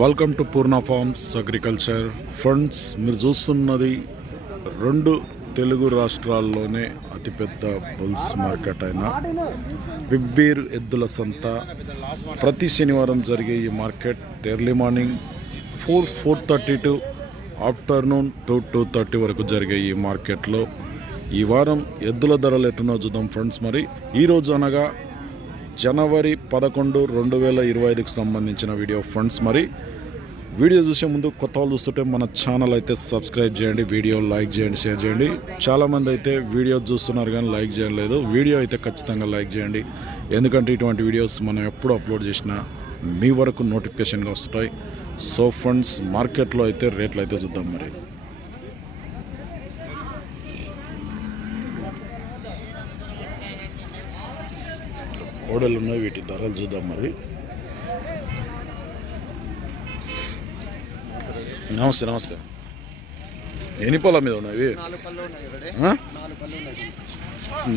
Welcome to Purna farms agriculture funds మీరు చూస్తున్నది రెండు తెలుగు రాష్ట్రాల్లోనే అతిపెద్ద బుల్స్ మార్కెట్ అయిన బిబ్బీర్ ఎద్దుల సంత. ప్రతి శనివారం జరిగే ఈ market early morning four four thirty to afternoon two two thirty వరకు జరిగే ఈ మార్కెట్లో ఈ వారం ఎద్దుల ధరలు ఎట్టునో చూద్దాం ఫ్రెండ్స్ మరి. ఈరోజు అనగా జనవరి పదకొండు రెండు వేల ఇరవై ఐదుకు సంబంధించిన వీడియో ఫ్రెండ్స్ మరి. వీడియో చూసే ముందు కొత్త వాళ్ళు చూస్తుంటే మన ఛానల్ అయితే సబ్స్క్రైబ్ చేయండి వీడియో లైక్ చేయండి షేర్ చేయండి. చాలామంది అయితే వీడియో చూస్తున్నారు కానీ లైక్ చేయలేదు. వీడియో అయితే ఖచ్చితంగా లైక్ చేయండి. ఎందుకంటే ఇటువంటి వీడియోస్ మనం ఎప్పుడు అప్లోడ్ చేసినా మీ వరకు నోటిఫికేషన్గా వస్తాయి. సో ఫ్రెండ్స్ మార్కెట్లో అయితే రేట్లు అయితే చూద్దాం మరి. కోడలు ఉన్నాయి వీటి ధరలు చూద్దాం మరి. నమస్తే నమస్తే. ఎన్ని పళ్ళ మీద ఉన్నాయి?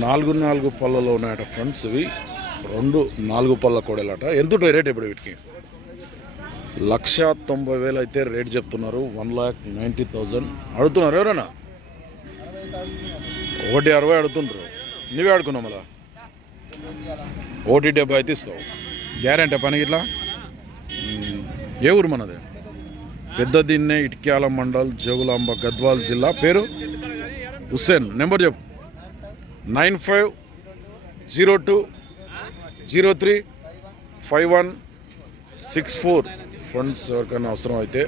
నాలుగు? నాలుగు పళ్ళలో ఉన్నాయట ఫ్రెండ్స్ ఇవి. రెండు నాలుగు పళ్ళ కోడలట. ఎంత ఉంటాయి రేట్ ఇప్పుడు వీటికి? లక్ష తొంభై వేలు అయితే రేట్ చెప్తున్నారు. One lakh ninety thousand. అడుగుతున్నారు ఎవరైనా? ఒకటి అరవై అడుగుతుండ్రు. నువ్వే ఆడుకున్నావు మళ్ళా? ఓటీ డబ్బా అయితే ఇస్తావు. గ్యారంటీ పని ఇట్లా ఏ ఊరు మనది? పెద్ద దిన్నె ఇటిక్యాల మండల్ జోగులాంబ గద్వాల్ జిల్లా. పేరు? హుస్సేన్. నెంబర్ చెప్పు. Nine five zero two zero three five one six four. Funds ఎవరికైనా అవసరం అయితే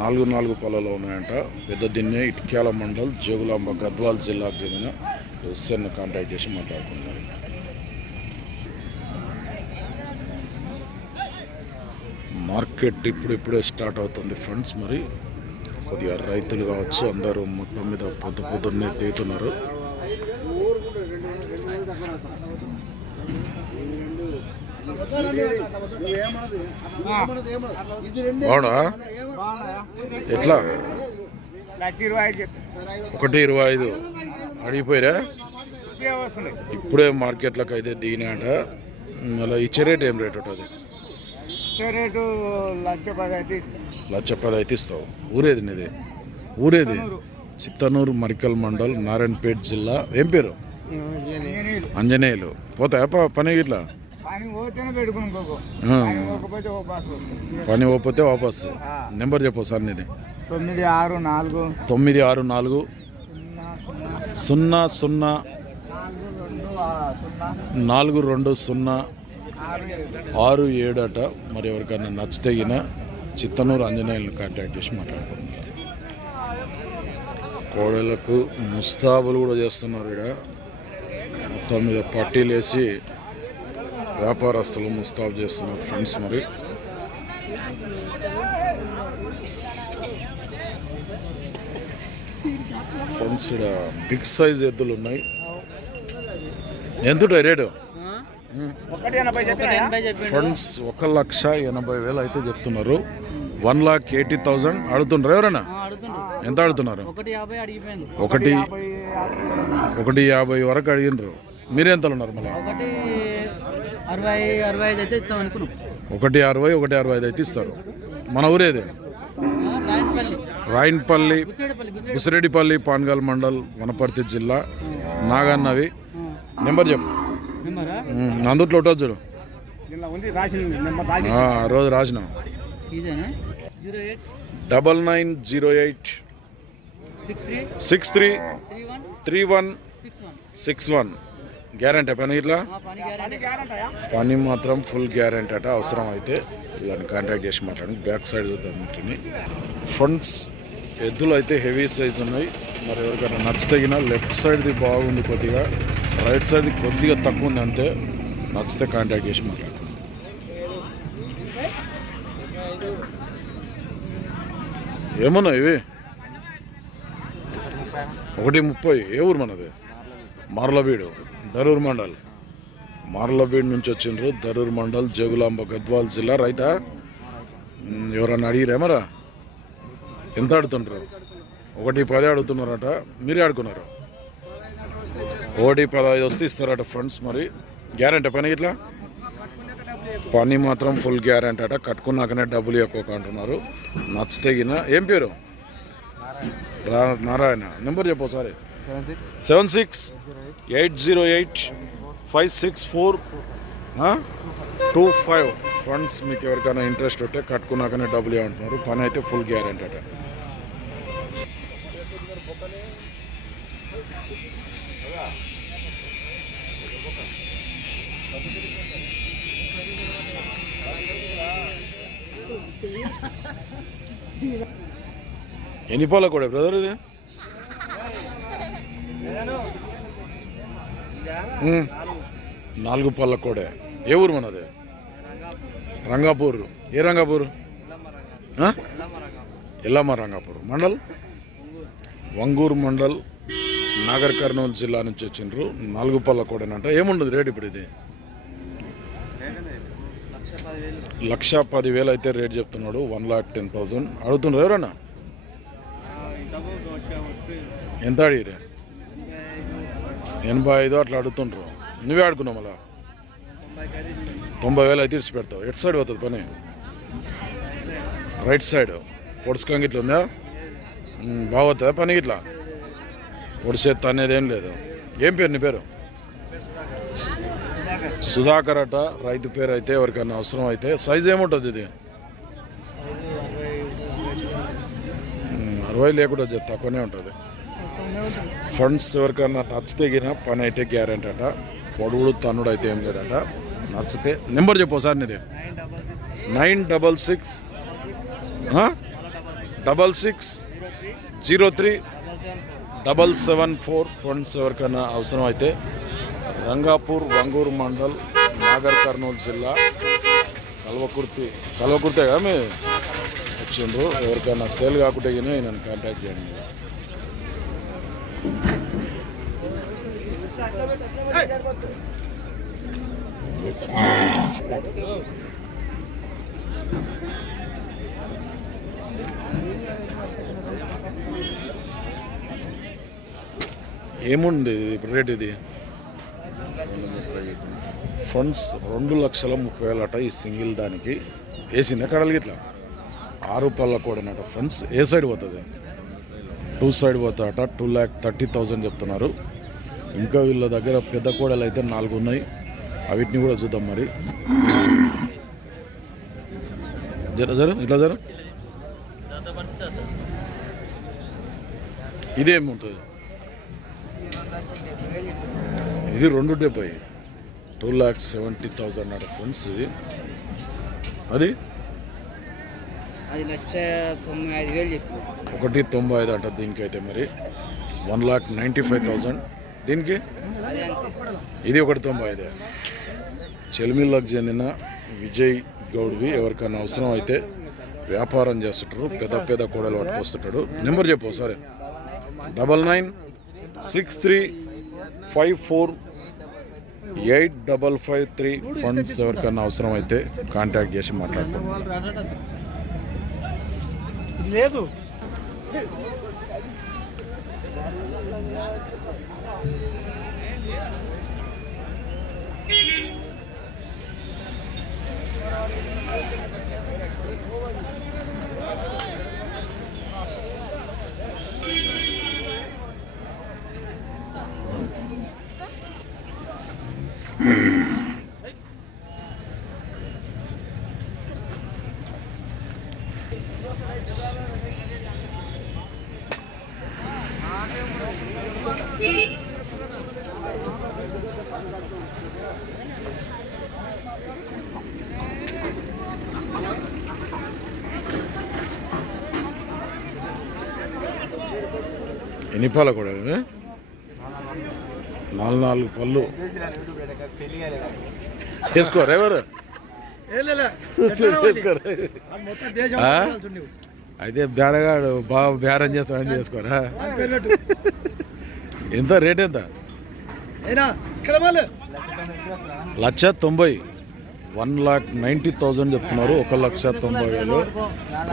నాలుగు నాలుగు పొలాలు ఉన్నాయంట. పెద్ద దిన్నే ఇటిక్యాల మండల్ జోగులాంబ గద్వాల్ జిల్లాకు చెందిన హుస్సేన్ కాంటాక్ట్ చేసి మాట్లాడుకున్నారు మార్కెట్ ఇప్పుడు ఇప్పుడే స్టార్ట్ అవుతుంది ఫ్రెండ్స్ మరి. కొద్దిగా రైతులు కావచ్చు అందరూ మొత్తం మీద పొద్దు పొద్దున్నే దిగుతున్నారు రెండు బాగున్నా ఎట్లా ఒకటి ఇరవై ఐదు. అడిగిపోయారా ఇప్పుడే మార్కెట్లకు అయితే దిగినాట మళ్ళీ ఇచ్చే రేట్ ఏం రేట్ ఉంటుంది? రేటు లక్ష పది అయితే లక్ష పది అయితే ఇస్తావు ఊరేది నీది? ఊరేది? చిత్తనూరు. మరికల్ మండల్ నారాయణపేట జిల్లా. ఏం పేరు? అంజనేయులు పోతాయా? పని ఇట్లా పని పోతే వాపస్ నెంబర్ చెప్పు సార్ నీది. తొమ్మిది ఆరు నాలుగు. తొమ్మిది ఆరు నాలుగు. సున్నా సున్నా. నాలుగు రెండు సున్నా. ఆరు ఏడు. అట. మరి ఎవరికైనా నచ్చితే చిత్తనూరు ఆంజనేయులను కాంటాక్ట్ చేసి మాట్లాడుకుంటున్నారు కోడలకు ముస్తాబులు కూడా చేస్తున్నారు ఇక్కడ మొత్తం మీద పట్టీలు వేసి వ్యాపారస్తులు ముస్తాబు చేస్తున్నారు ఫ్రెండ్స్ మరి. ఫ్రెండ్స్ ఇక్కడ బిగ్ సైజ్ ఎద్దులు ఉన్నాయి. ఎంత రేటు? ఫండ్స్ ఒక లక్ష ఎనభై వేలు అయితే చెప్తున్నారు. వన్ లాక్ ఎయిటీ థౌజండ్ అడుగుతున్నారు ఎవరైనా? ఎంత అడుగుతున్నారు? ఒకటి ఒకటి యాభై వరకు అడిగినారు మీరెంతలు ఉన్నారు మళ్ళీ? ఒకటి అరవై ఒకటి అరవై ఐదు అయితే ఇస్తారు. మన ఊరేది రాయనపల్లి. బుసిరెడ్డిపల్లి బుసిరెడ్డి. బుసిరెడ్డిపల్లి పాన్గల్ మండల్ వనపర్తి జిల్లా నాగన్నవి. నెంబర్ చెప్పు. అందుట్లో ఉంటుంది చూడు రోజు రాసినాం. Double nine zero eight six three three one six one. Guarantee పని ఇట్లా? పని మాత్రం ఫుల్ గ్యారంటీ అట అవసరం అయితే వీళ్ళని కాంటాక్ట్ చేసి మాట్లాడండి. బ్యాక్ సైడ్ చూద్దాం ఫండ్స్ ఎద్దులు అయితే హెవీ సైజ్ ఉన్నాయి. మరి ఎవరికైనా నచ్చితగిన లెఫ్ట్ సైడ్ది బాగుంది కొద్దిగా. రైట్ సైడ్ కొద్దిగా తక్కువ ఉంది అంతే. నచ్చితే కాంటాక్ట్ చేసి మాట్లాడండి ఏమన్నా ఇవి? ఒకటి ముప్పై. ఏ ఊరు మనది? మార్లబీడు దరూర్ మండల్. మార్లబీడ్ నుంచి వచ్చిండ్రు. దరూర్ మండల్ జగులాంబ గద్వాల్ జిల్లా. రైతా? ఎవరన్నా అడిగిరేమరా ఎంత ఆడుతుండ్రు ఒకటి పది అడుగుతున్నారట. మీరే ఆడుకున్నారు ఓడి పదహైదు వస్తే ఇస్తారట ఫ్రెండ్స్ మరి. గ్యారంటీ పని ఇట్లా? పని మాత్రం ఫుల్ గ్యారంటీ అట. కట్టుకున్నాకనే డబ్బులు ఎక్కువ అంటున్నారు. నచ్చితే ఏం పేరు? రా- నారాయణ. నెంబర్ చెప్పు ఒకసారి. Seven six eight zero eight five six four two five. Funds మీకు ఎవరికైనా ఇంట్రెస్ట్ ఉంటే కట్టుకున్నాకనే డబ్బులు అంటున్నారు. పని అయితే ఫుల్ గ్యారంటీ అట. ఎన్ని పాల కూడా బ్రదర్ ఇది? నాలుగు పళ్ళ కూడా. ఏ ఊరు మనది? రంగాపూర్. ఏ రంగాపూర్? ఎల్లమ్మ రంగాపూర్. మండల్? వంగూరు మండల్. నాగర్ కర్నూలు జిల్లా నుంచి వచ్చిండ్రు. నాలుగు పళ్ళ కోడేనంట ఏముండదు రేట్ ఇప్పుడు ఇది? లక్ష పదివేలు అయితే రేట్ చెప్తున్నాడు. వన్ లాక్ టెన్ థౌసండ్ అడుగుతున్నారు ఎవరన్నా? ఎంత అడిగిరే ఎనభై ఐదు అట్లా అడుగుతుండ్రు. నువ్వే ఆడుకున్నావు మళ్ళా? తొంభై వేలు అయితే ఇడిచి పెడతావు ఎటు సైడ్ పోతుంది పని? Right side. పొడుచుకోంగి ఇట్లా ఉందా? ఉమ్, బాగోతుందా పని ఇట్లా? పొడిచేత్త అనేది ఏం లేదు. ఏం పేరు నీ పేరు? సుధాకర్ అట రైతు పేరు అయితే ఎవరికైనా అవసరం అయితే సైజ్ ఏముంటుంది ఇది? అరవై లేకుండా తక్కువనే ఉంటుంది. ఫండ్స్ ఎవరికైనా నచ్చితే గిన పని అయితే గ్యారెంటీ అట. పొడుగుడు తన్నుడు అయితే ఏం లేదట. నచ్చితే నెంబర్ చెప్పు సార్ నీది. Nine double six double six zero three double seven four funds ఎవరికైనా అవసరం అయితే రంగాపూర్ వంగూరు మండల్ నాగర్ కర్నూలు జిల్లా కల్వకుర్తి కల్వకుర్తే కదా మీ వచ్చిండ్రు ఎవరికైనా సేల్ కాకుంటే కానీ నన్ను కాంటాక్ట్ చేయండి మీరు. ఏముంది ఇప్పుడు రేట్ ఇది? ఫండ్స్ రెండు లక్షల ముప్పై వేలట అట ఈ సింగిల్ దానికి. వేసింది కడలు ఇట్లా ఆరు పళ్ళ కూడానట. ఫండ్స్ ఏ సైడ్ పోతుంది? టూ సైడ్ పోతాట టూ ల్యాక్ థర్టీ థౌజండ్ చెప్తున్నారు. ఇంకా వీళ్ళ దగ్గర పెద్ద కోడలు అయితే నాలుగు ఉన్నాయి. అవిటిని కూడా చూద్దాం మరి. జర జర ఇట్లా జర. ఇదేముంటుంది ఇది రెండు డెబ్బై. టూ ల్యాక్స్ సెవెంటీ థౌజండ్ అట ఫ్రెండ్స్ ఇది. అది? ఒకటి తొంభై ఐదు అంట దీనికి అయితే మరి. One lakh ninety five thousand దీనికి? ఇది ఒకటి తొంభై ఐదు. చెలిమిల్లకు చెందిన విజయ్ గౌడ్వి ఎవరికైనా అవసరం అయితే వ్యాపారం చేస్తుంటారు. పెద్ద పెద్ద కూడలు పట్టుకొస్తుంటాడు నెంబర్ చెప్పు ఒకసారి. Double nine six three five four eight double five three funds ఎవరికన్నా అవసరం అయితే కాంటాక్ట్ చేసి మాట్లాడుకోండి లేదు. ఎన్ని పాల కూడా? నాలుగు నాలుగు పళ్ళు. చేసుకోరు ఎవరు? అయితే బేరగాడు బాగా బేరం చేస్తాడని చేసుకోరా? ఎంత రేట్ ఎంత? లక్ష తొంభై. వన్ లాక్ నైంటీ థౌజండ్ చెప్తున్నారు. ఒక లక్ష తొంభై వేలు.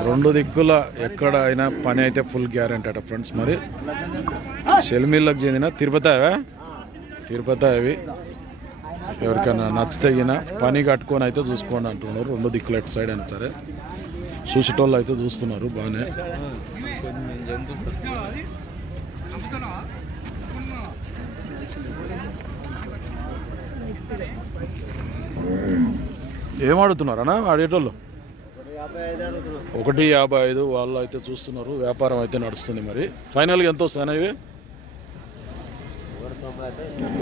రెండు దిక్కుల ఎక్కడ అయినా పని అయితే ఫుల్ గ్యారెంటీ అట ఫ్రెండ్స్ మరి. షెల్మిల్లకు చెందిన తిరుపతి అవా తిరుపతి అవి ఎవరికైనా నచ్చితే గిన పని కట్టుకొని అయితే చూసుకోండి అంటున్నారు. రెండు దిక్కులు ఎటు సైడ్ అయినా సరే. చూసేటోళ్ళు అయితే చూస్తున్నారు బాగానే. ఏం ఆడుతున్నారనా? ఆడేటోళ్ళు? ఒకటి యాభై ఐదు వాళ్ళు అయితే చూస్తున్నారు. వ్యాపారం అయితే నడుస్తుంది మరి. ఫైనల్గా ఎంత వస్తాయి ఇవి?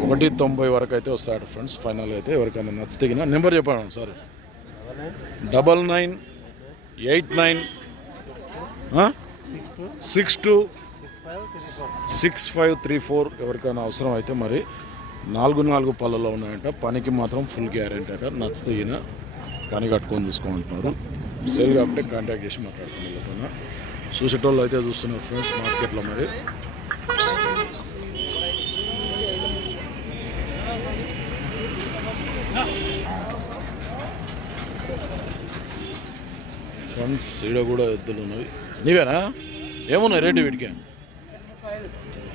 ఒకటి తొంభై వరకు అయితే వస్తాడు ఫ్రెండ్స్ ఫైనల్ అయితే ఎవరికైనా నచ్చితే నెంబర్ చెప్పండి sir double nine eight nine six two six five three four ఎవరికైనా అవసరం అయితే మరి నాలుగు నాలుగు పళ్ళలో ఉన్నాయంట. పనికి మాత్రం ఫుల్ గ్యారెంటీ అట. నచ్చితే పని కట్టుకొని చూసుకోమంటున్నారు. సేల్ కాబట్టి కాంటాక్ట్ చేసి మాట్లాడుకుని చూసేటోళ్ళు అయితే చూస్తున్నారు ఫ్రెండ్స్ మార్కెట్లో మరి. ఫ్రంట్స్ ఈడ కూడా ఎద్దులు ఉన్నవి నీవేనా? ఏమున్నాయి రేటు వీటికి?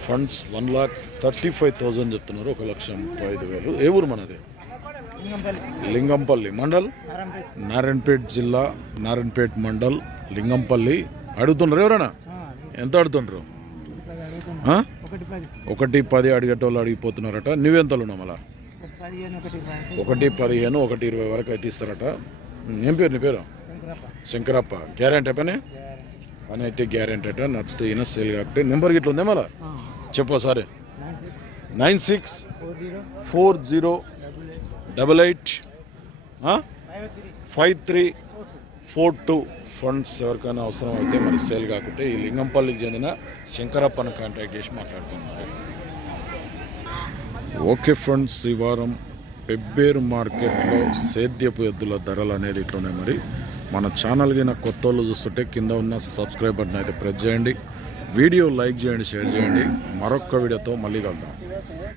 Funds one lakh thirty five thousand చెప్తున్నారు. ఒక లక్ష ముప్పై ఐదు వేలు. ఏ ఊరు మనది? లింగంపల్లి మండల్ నారాయణపేట్ జిల్లా నారాయణపేట్ మండల్ లింగంపల్లి. అడుగుతున్నారు ఎవరైనా? ఎంత అడుగుతుండ్రు? ఒకటి పది అడిగేటోళ్ళు అడిగిపోతున్నారట. నువ్వెంతలు ఉన్నావు మళ్ళా? ఒకటి పదిహేను ఒకటి ఇరవై వరకు అయితే ఇస్తారట. ఏం పేరు నీ పేరు? శంకరప్ప. గ్యారెంటీ పని? పని అయితే గ్యారెంటీ అట. నచ్చితే ఈయన సేల్ కాబట్టి నెంబర్ గిట్ల ఉందే మళ్ళా? చెప్పు సరే nine six four zero double eight five three four two funds ఎవరికైనా అవసరం అయితే మరి సేల్ కాకుంటే ఈ లింగంపల్లికి చెందిన శంకరప్పను కాంటాక్ట్ చేసి మాట్లాడుతున్నారు ఓకే ఫ్రెండ్స్ ఈ వారం పెబ్బేరు మార్కెట్లో సేద్యపు ఎద్దుల ధరలు అనేది ఇట్లున్నాయి మరి. మన ఛానల్ కింద కొత్త వాళ్ళు చూస్తుంటే కింద ఉన్న సబ్స్క్రైబ్ బటన్ అయితే ప్రెస్ చేయండి. వీడియో లైక్ చేయండి షేర్ చేయండి. మరొక వీడియోతో మళ్ళీ కలుద్దాం.